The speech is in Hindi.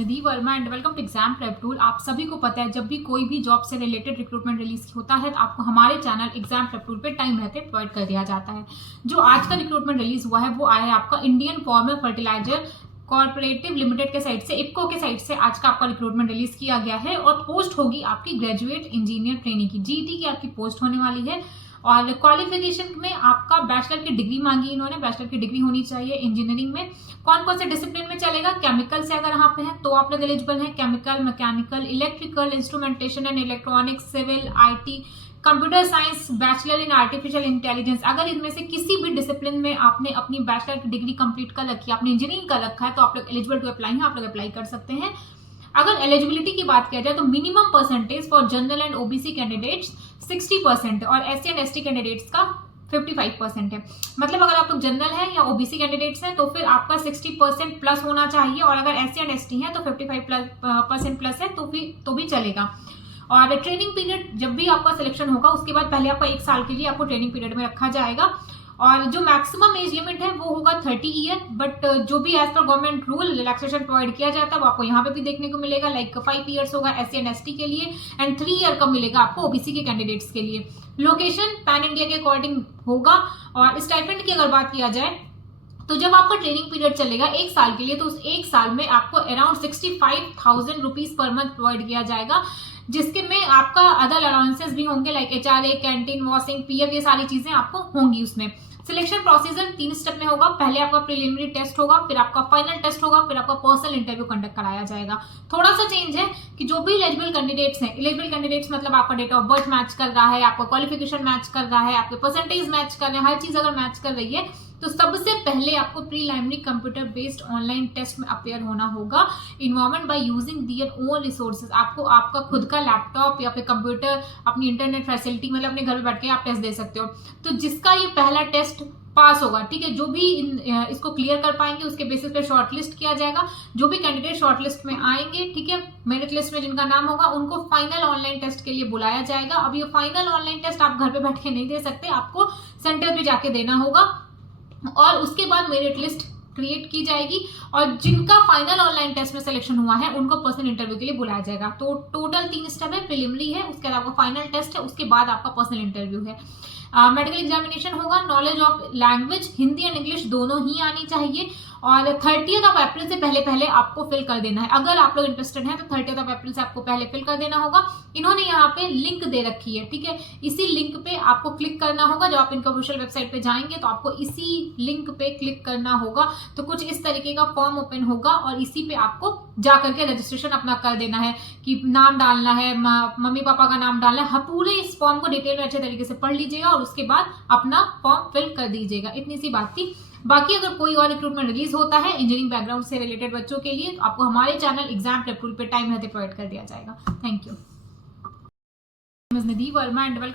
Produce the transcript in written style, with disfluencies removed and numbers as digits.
Nidhi Verma and welcome to exam prep tool. आप सभी को पता है जब भी कोई भी जॉब से रिलेटेड रिक्रूटमेंट रिलीज होता है तो आपको हमारे चैनल एग्जाम प्रेप टूल पे टाइम रहते प्रोवाइड कर दिया जाता है। जो आज का रिक्रूटमेंट रिलीज हुआ है वो आया है आपका Indian farmer fertiliser cooperative limited के साइड से, इफको के साइड से आज का आपका रिक्रूटमेंट रिलीज किया गया है और पोस्ट होगी आपकी ग्रेजुएट इंजीनियर ट्रेनिंग की, जीटी की आपकी पोस्ट होने वाली है। और क्वालिफिकेशन में आपका बैचलर की डिग्री मांगी इन्होंने, बैचलर की डिग्री होनी चाहिए इंजीनियरिंग में। कौन कौन से डिसिप्लिन में चलेगा? केमिकल से अगर यहाँ पे है तो आप लोग एलिजिबल हैं, chemical, mechanical, electrical, instrumentation and electronics, civil, IT, computer science, bachelor in artificial intelligence. अगर इनमें से किसी भी डिसिप्लिन में आपने अपनी बैचलर की डिग्री कंप्लीट कर रखी है, आपने इंजीनियरिंग कर रखा है, तो आप लोग एलिजिबल टू अप्लाई है, आप लोग अप्लाई कर सकते हैं। अगर एलिजिबिलिटी की बात किया जाए तो minimum percentage for general and OBC candidates 60% और एससी एंड एसटी कैंडिडेट्स का 55% है। मतलब अगर आप लोग जनरल है या ओबीसी कैंडिडेट्स हैं तो फिर आपका 60% प्लस होना चाहिए, और अगर एससी एंड एसटी है तो 55% प्लस है तो भी चलेगा। और ट्रेनिंग पीरियड जब भी आपका सिलेक्शन होगा उसके बाद पहले आपका 1 साल के लिए आपको ट्रेनिंग पीरियड में रखा जाएगा। और जो मैक्सिमम एज लिमिट है वो होगा 30 ईयर, बट जो भी as per government rule relaxation provide किया जाता है वो आपको यहाँ पे भी देखने को मिलेगा। लाइक 5 ईयर्स होगा एससी एंड एसटी के लिए एंड 3 ईयर का मिलेगा आपको ओबीसी के कैंडिडेट्स के लिए। लोकेशन पैन इंडिया के अकॉर्डिंग होगा। और स्टाइपेंड की अगर बात किया जाए तो जब आपका ट्रेनिंग पीरियड चलेगा 1 साल के लिए तो उस 1 साल में आपको around 65,000 rupees per month provide किया जाएगा, जिसके में आपका अदर अलाउंसेस भी होंगे like HRA, canteen, washing, PF, ये सारी चीजें आपको होंगी उसमें। सिलेक्शन प्रोसीजर 3 स्टेप में होगा। पहले आपका प्रिलिमिनरी टेस्ट होगा, फिर आपका फाइनल टेस्ट होगा, फिर आपका पर्सनल इंटरव्यू कंडक्ट कराया जाएगा। थोड़ा सा चेंज है कि जो भी एलिजिबल कैंडिडेट्स हैं, एलिजिबल कैंडिडेट्स मतलब आपका डेट ऑफ बर्थ मैच कर रहा है, आपका क्वालिफिकेशन मैच कर रहा है, आपके परसेंटेज मैच कर रहे हैं, हर चीज अगर मैच कर रही है तो सबसे पहले आपको preliminary computer based online test में अपेयर होना होगा। Involvement by using their own resources. आपको आपका खुद का लैपटॉप या फिर कंप्यूटर, अपनी इंटरनेट फैसिलिटी, मतलब अपने घर में बैठ के आप टेस्ट दे सकते हो। तो जिसका ये पहला टेस्ट पास होगा, ठीक है, जो भी इसको क्लियर कर पाएंगे उसके बेसिस पे शॉर्टलिस्ट किया जाएगा। जो भी कैंडिडेट शॉर्टलिस्ट में आएंगे, ठीक है, मेरिट लिस्ट में जिनका नाम होगा उनको फाइनल ऑनलाइन टेस्ट के लिए बुलाया जाएगा। अब ये फाइनल ऑनलाइन टेस्ट आप घर पे बैठ के नहीं दे सकते, आपको सेंटर पे जाके देना होगा और उसके बाद मेरिट लिस्ट क्रिएट की जाएगी और जिनका फाइनल ऑनलाइन टेस्ट में सिलेक्शन हुआ है उनको पर्सनल इंटरव्यू के लिए बुलाया जाएगा। तो टोटल 3 स्टेप है, प्रिलिमिनरी है, उसके बाद आपका फाइनल टेस्ट है, उसके बाद आपका पर्सनल इंटरव्यू है। मेडिकल एग्जामिनेशन होगा। Knowledge of language Hindi and English दोनों ही आनी चाहिए और 30 अप्रैल से पहले आपको फिल कर देना है। अगर आप लोग इंटरेस्टेड हैं तो 30 अप्रैल से आपको पहले फिल कर देना होगा। इन्होंने यहाँ पे लिंक दे रखी है, ठीक है, इसी लिंक पे आपको क्लिक करना होगा। जब आप इनका ऑफिशियल वेबसाइट पे जाएंगे तो आपको इसी लिंक पे क्लिक करना होगा। तो कुछ इस तरीके का फॉर्म ओपन होगा और इसी पे आपको जाकर के रजिस्ट्रेशन अपना कर देना है कि नाम डालना है, मम्मी पापा का नाम डालना है। पूरे इस फॉर्म को डिटेल में अच्छे तरीके से पढ़ लीजिएगा और उसके बाद अपना फॉर्म फिल कर दीजिएगा। इतनी सी बात थी। बाकी अगर कोई और रिक्रूटमेंट रिलीज होता है इंजीनियरिंग बैकग्राउंड से रिलेटेड बच्चों के लिए तो आपको हमारे चैनल एग्जाम प्रेप टूल पे टाइम रहते प्रोवाइड कर दिया जाएगा। Thank you. Nidhi Verma and welcome.